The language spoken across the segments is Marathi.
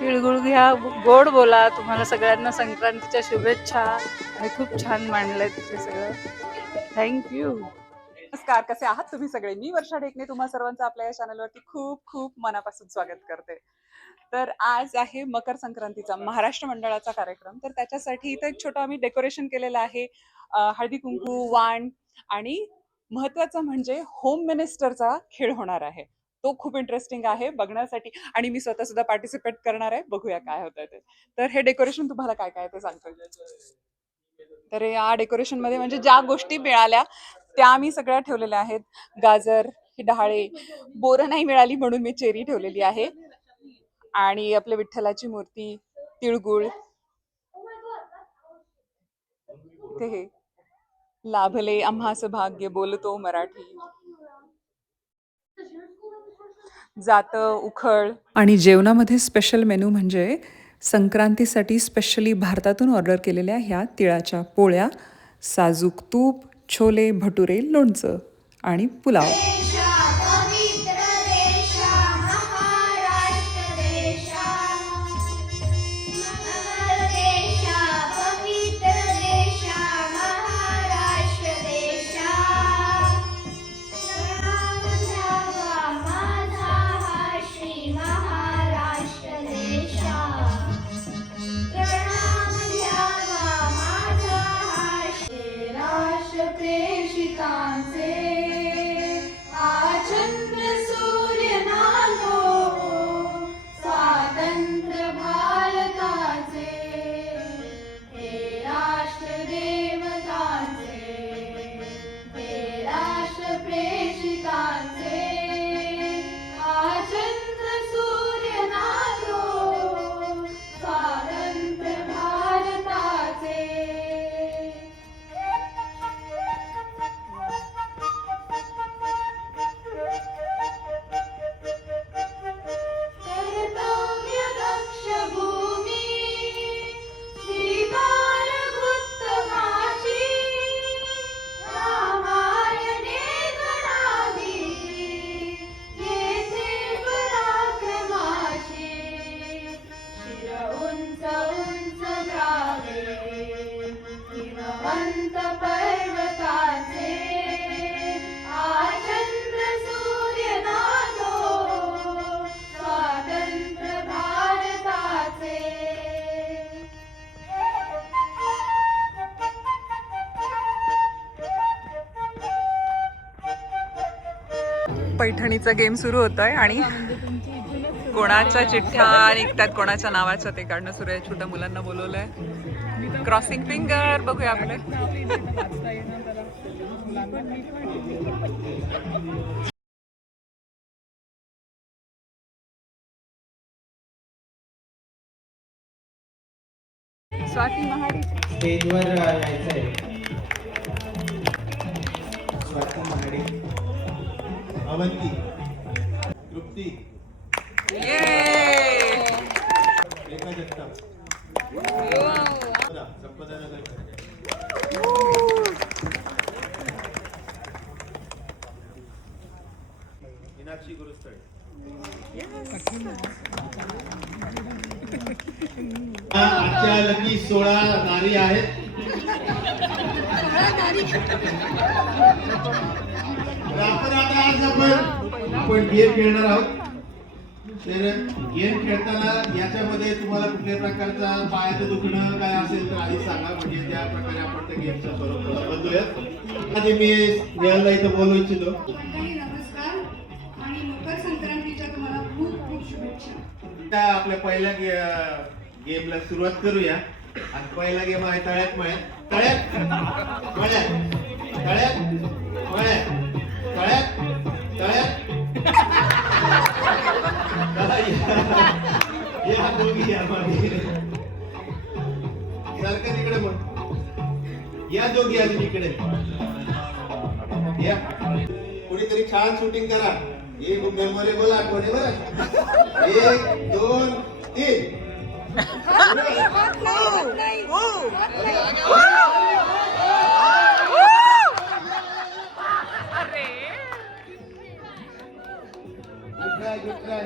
तिळगुळ घ्या गोड बोला. तुम्हाला सगळ्यांना संक्रांतीच्या शुभेच्छा. आणि खूप छान मांडलंय तिथे सगळं. थँक्यू नमस्कार कसे आहात तुम्ही सगळे? मी वर्षा ढेकणे. तुम्हा सर्वांचं आपल्या या चॅनलवरती खूप खूप मनापासून स्वागत करते. तर आज आहे मकर संक्रांतीचा महाराष्ट्र मंडळाचा कार्यक्रम. तर त्याच्यासाठी इथं एक छोटं आम्ही डेकोरेशन केलेलं आहे. हळदी कुंकू वाण आणि महत्वाचं म्हणजे होम मिनिस्टरचा खेळ होणार आहे. तो खूप इंटरेस्टिंग आहे बघण्यासाठी आणि मी स्वतः सुद्धा पार्टिसिपेट करणार आहे. बघूया काय होतंय ते. तर हे डेकोरेशन तुम्हाला काय काय ते सांगतो तर या डेकोरेशनमध्ये म्हणजे ज्या गोष्टी मिळाल्या त्या मी सगळ्या ठेवलेल्या आहेत. गाजर ही डहाळे बोरं नाही मिळाली म्हणून मी चेरी ठेवलेली आहे. आणि आपल्या विठ्ठलाची मूर्ती तिळगुळ. ते हे. लाभले आम्हास भाग्य बोलतो मराठी. जात उखळ. आणि जेवणामध्ये स्पेशल मेनू म्हणजे संक्रांतीसाठी स्पेशली भारतातून ऑर्डर केलेल्या ह्या तिळाच्या पोळ्या साजूक तूप छोले भटुरे लोणचं आणि पुलाव. पैठणीचा गेम सुरू होत आहे आणि कोणाच्या चिठ्ठ्या निघतात कोणाच्या नावाच्या ते काढणं सुरू आहे. छोट्या मुलांना बोलवलंय. क्रॉसिंग फिंगर बघूया आपले. स्वाती महाडी स्टेजवर यायचं मीनाक्षी गुरुस्थळे आजच्या लकी सोळा नारी आहेत. आपण आता आज आपण आपण गेम खेळणार आहोत. तर गेम खेळताना याच्यामध्ये तुम्हाला कुठल्या प्रकारचा पायाचं दुखणं काय असेल तर आधी सांगा. म्हणजे त्या प्रकारे आपण त्या गेमचा स्वरूप बदलूयात आधी मी स्नेहलला इथं बोलू इच्छितो. त्या आपल्या पहिल्या गे- गेमला सुरुवात करूया. आणि पहिला गेम आहे तळ्यात मळ्यात. तळ्यात. मळ्यात. तळ्यात. मळ्यात. तळ्यात. तळ्यात. या. दोघी या सारखं तिकडे मग या दोघी आधी इकडे. या. कुणीतरी छान शूटिंग करा. एक मेमोरेबल आठवणे बरं एक दोन तीन Good try, good try.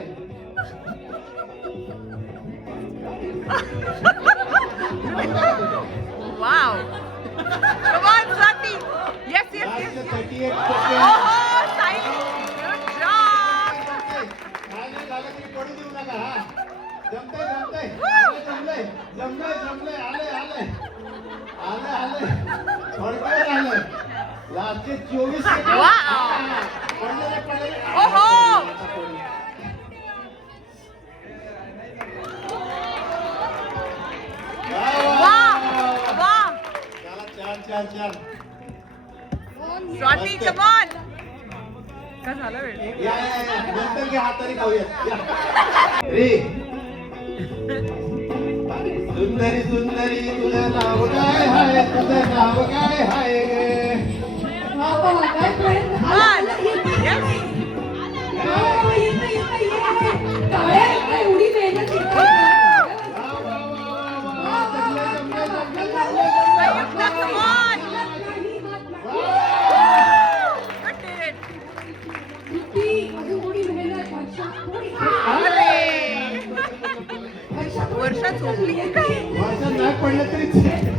वर्षा झोपली की काय? वर्षात नाही पडलं तरी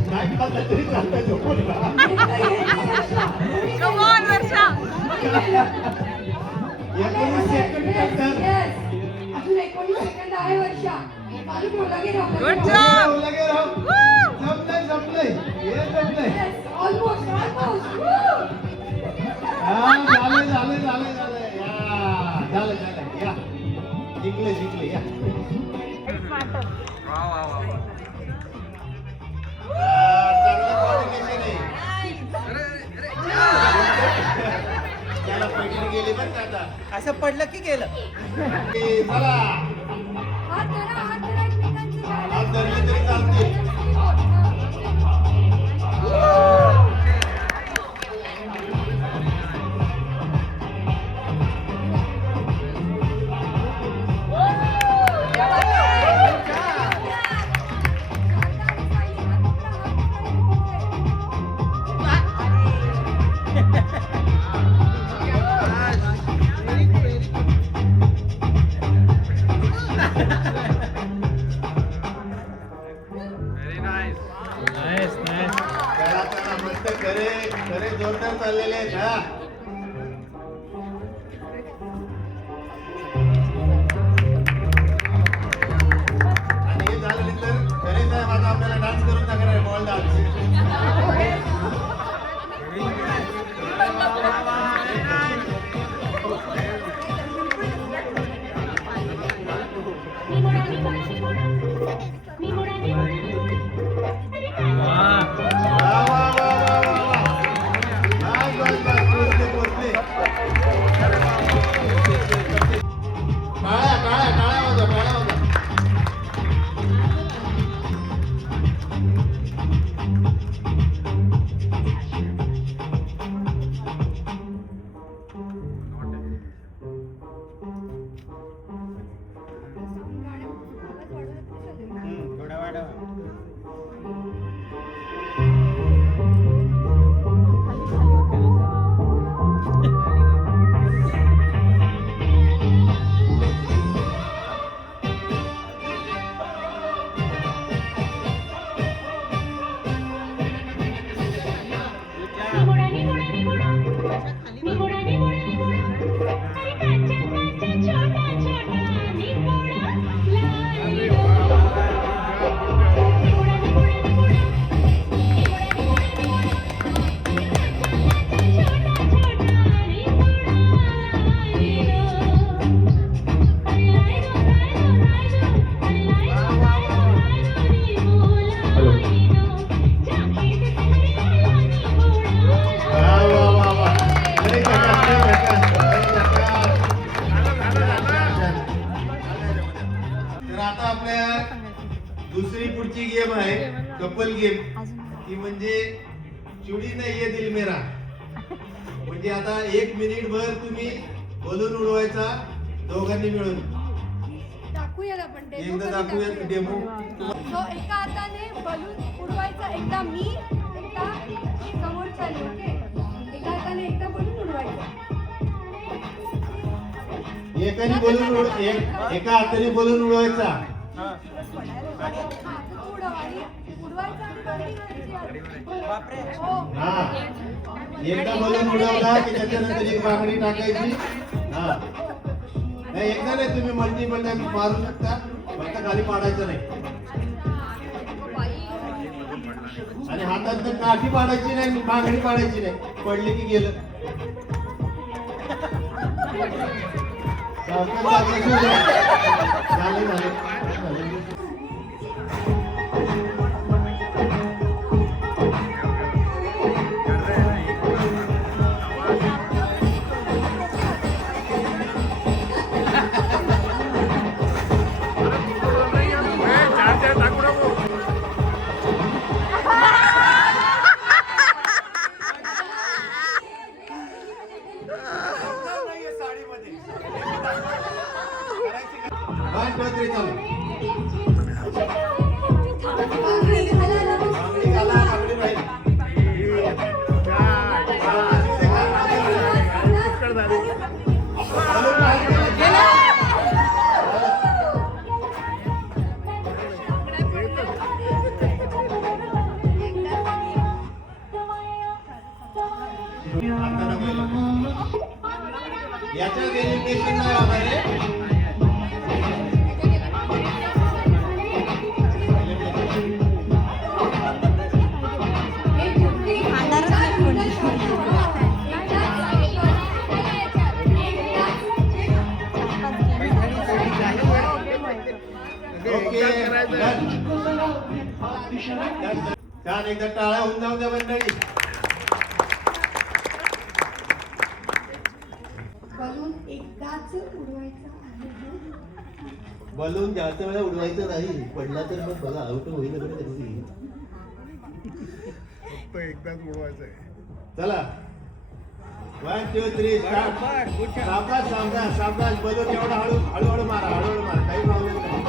खाल्लं तरी चालतं झोपून राहा. कमान वर्षा एकोणीस सेकंड नंतर अजून एकोणीस सेकंद आहे वर्षा चालू ठेव लगेच आपण. Good job. हो, लगे राहू. Woo! जमलंय जमलंय हे जमलंय Yes, almost, almost. Woo! हा झालं झालं झालं झालं या झालं झालं या जिंकले जिंकले या हा, त्याला पकडली गेली बरं का आता असं पडलं की गेलं. ए, चला. हात धरा, हात धरा एकमेकांचे balance. हात धरले तरी चालतील. चुडी नाही ये दिल मेरा. म्हणजे आता एक मिनिट भर तुम्ही बलून उडवायचा दोघांनी मिळून. दाखवूयात आपण demo एकदा कधी दाखवूयात दाखवूयात. डेमो So, एका हाताने बलून उडवायचा एकदा मी एकदा ओके? एका हाताने एकदा बलून उडवायचा. एक एकाने बोलून उड- एक- एका हाताने बोलून उडवायचा. हा. एकदा बोलून उडवला की त्याच्यानंतर एक बांगडी टाकायची. हा. नाही एकदा नाही तुम्ही मल्टिपल टाइम मारू शकता. फक्त खाली पाडायचं नाही. आणि हातात काठी पाडायची नाही बांगडी पाडायची नाही. पडली की गेलं. झाले झाले. एकदा टाळ्या होऊन जाऊ द्या मंडळी बलून एकदाच उडवायचा आहे बलून जास्त वेळा उडवायचं नाही. पडला तर मग बघा आउट होईल. फक्त एकदाच उडवायचं आहे चला वन टू थ्री. सावकाश सावकाश सावकाश बलून एवढा हळू हळूहळू मारा हळूहळू मारा. काही प्रॉब्लेम नाही.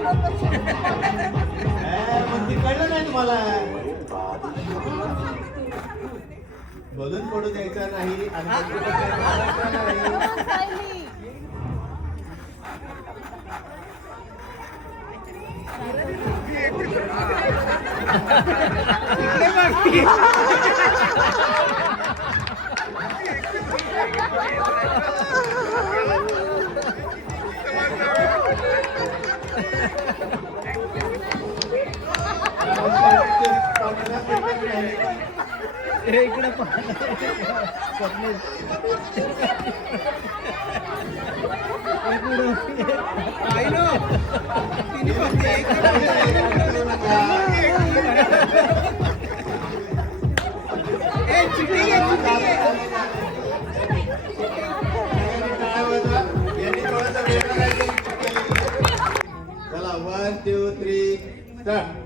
मग ते कळलं नाही तुम्हाला? बलून पडू द्यायचा नाही आणि नाही. घे. चला वन टू थ्री स्टार्ट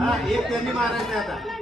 हा एक त्यांनी मारायचं आता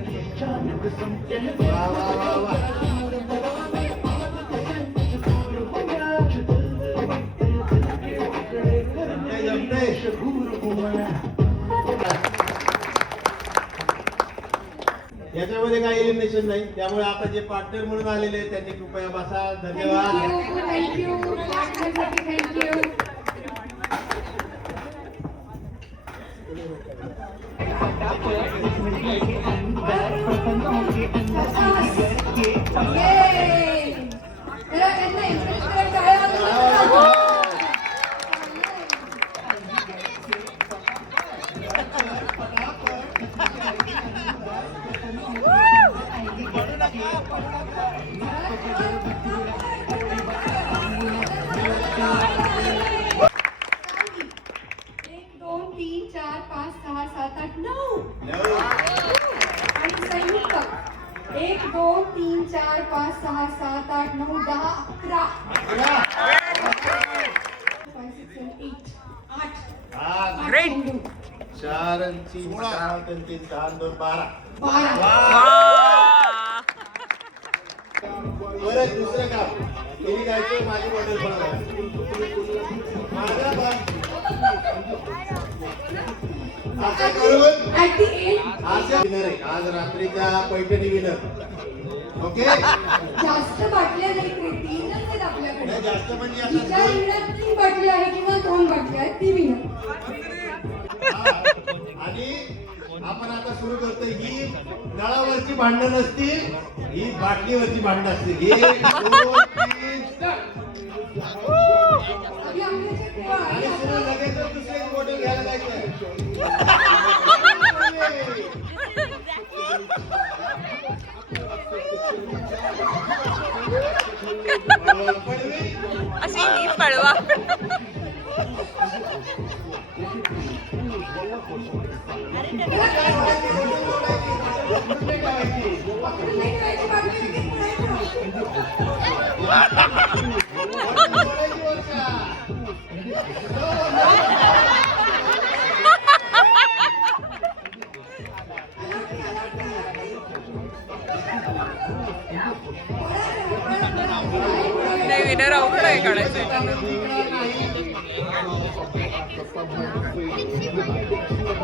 सिमेंटची, हा. काय वा वा वा वा याच्यामध्ये काही एलिमिनेशन नाही. त्यामुळे आता जे पार्टनर म्हणून आलेले आहेत त्यांनी कृपया बसा. धन्यवाद. सहा आणि तीन आणि दोन बारा. परत दुसरं काम. तिने जायचं माझी माझा पण असं करून? असं विनर आहे. आज रात्रीचा पैठणी विनर. ओके? जास्त बाटल्या नाही तीनच आपल्याकडे. जास्त म्हणजे रिंगणात तीन बाटल्या आहे किंवा दोन बाटल्या आहेत ती विनर. आणि आपण आता सुरू करतो ही नळावरची भांडणं नसतील ही बाटलीवरची भांडणं असतील. एक दोन तीन आणि लगेच बॉटल घ्यायला अशी ही पळवा नाही ठेवायची बाटली लगेच पडायचं. नाही विनर अवघड आहे काढायचं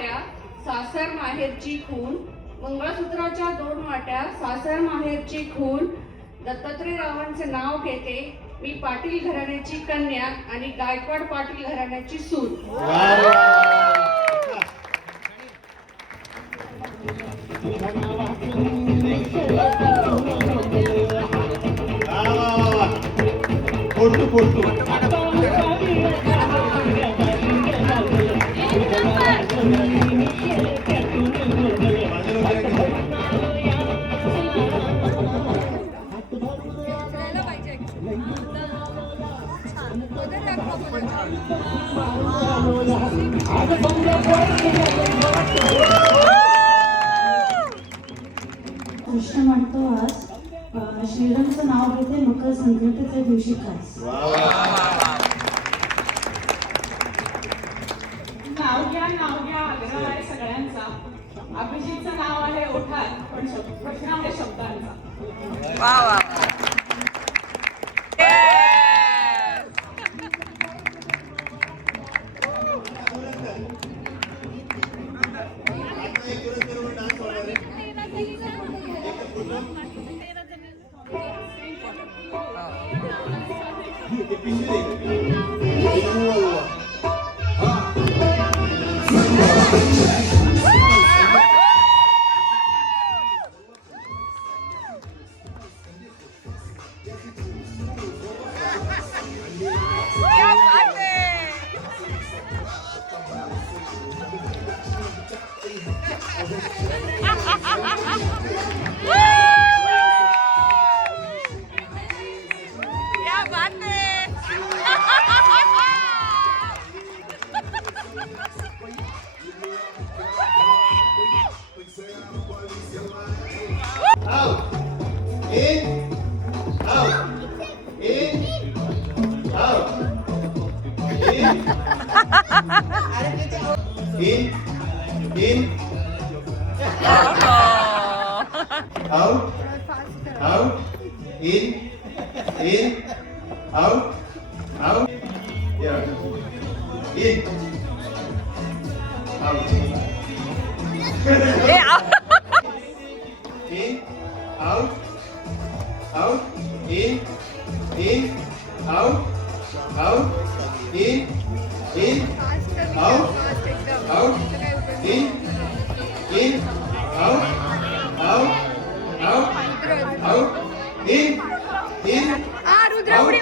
वाट्या सासर माहेरची खून मंगळसूत्राच्या दोन वाट्या सासर माहेरची खून दत्तात्रय रावांचे नाव घेते मी पाटील घराण्याची कन्या आणि गायकवाड पाटील घराण्याची सून. फोटो फोटो कृष्ण म्हणतो आज श्रीरामचं नाव घेते मकर संक्रांतीच्या दिवशी खास. नाव घ्या नाव घ्या आग्रह आहे सगळ्यांचा. अभिजितचं नाव आहे ओठात पण प्रश्न आहे शब्दांचा. वा वा क्या In. Out. In. Out. In. In. In. Out. Out. In. In. Out. in, out, out, out, out, in, in, out, in,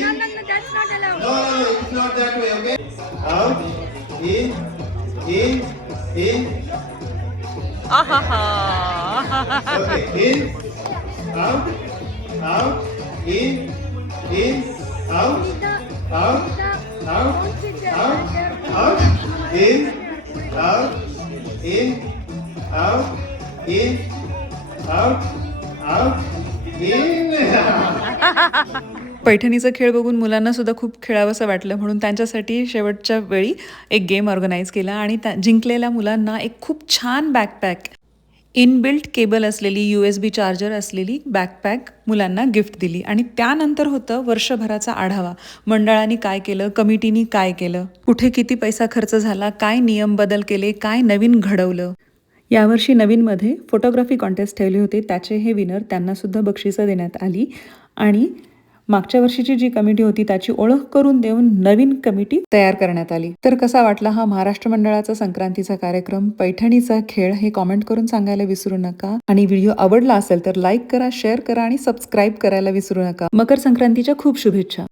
no, no, that's not allowed. No, no, no, it's not that way, okay? Out, in, in, in. okay, in, out, out, in, in, out, out, out, out, out, in, out. In, out, in, out, out, in. पैठणीचा खेळ बघून मुलांना सुद्धा खूप खेळावंसं वाटलं म्हणून त्यांच्यासाठी शेवटच्या वेळी एक गेम ऑर्गनाईज केला आणि त्या जिंकलेल्या मुलांना एक खूप छान बॅकपॅक इनबिल्ट केबल असलेली यू एस बी चार्जर असलेली बॅकपॅक मुलांना गिफ्ट दिली. आणि त्यानंतर होतं वर्षभराचा आढावा. मंडळाने काय केलं? कमिटीनी काय केलं? कुठे किती पैसा खर्च झाला? काय नियम बदल केले? काय नवीन घडवलं? यावर्षी नवीनमध्ये फोटोग्राफी कॉन्टेस्ट ठेवले होते. त्याचे हे विनर त्यांनासुद्धा बक्षिसं देण्यात आली. आणि मागच्या वर्षीची जी कमिटी होती त्याची ओळख करून देऊन नवीन कमिटी तयार करण्यात आली. तर कसा वाटला हा महाराष्ट्र मंडळाचा संक्रांतीचा कार्यक्रम? पैठणीचा खेळ हे कॉमेंट करून सांगायला विसरू नका. आणि व्हिडिओ आवडला असेल तर लाईक करा शेअर करा आणि सबस्क्राईब करायला विसरू नका. मकर संक्रांतीच्या खूप शुभेच्छा.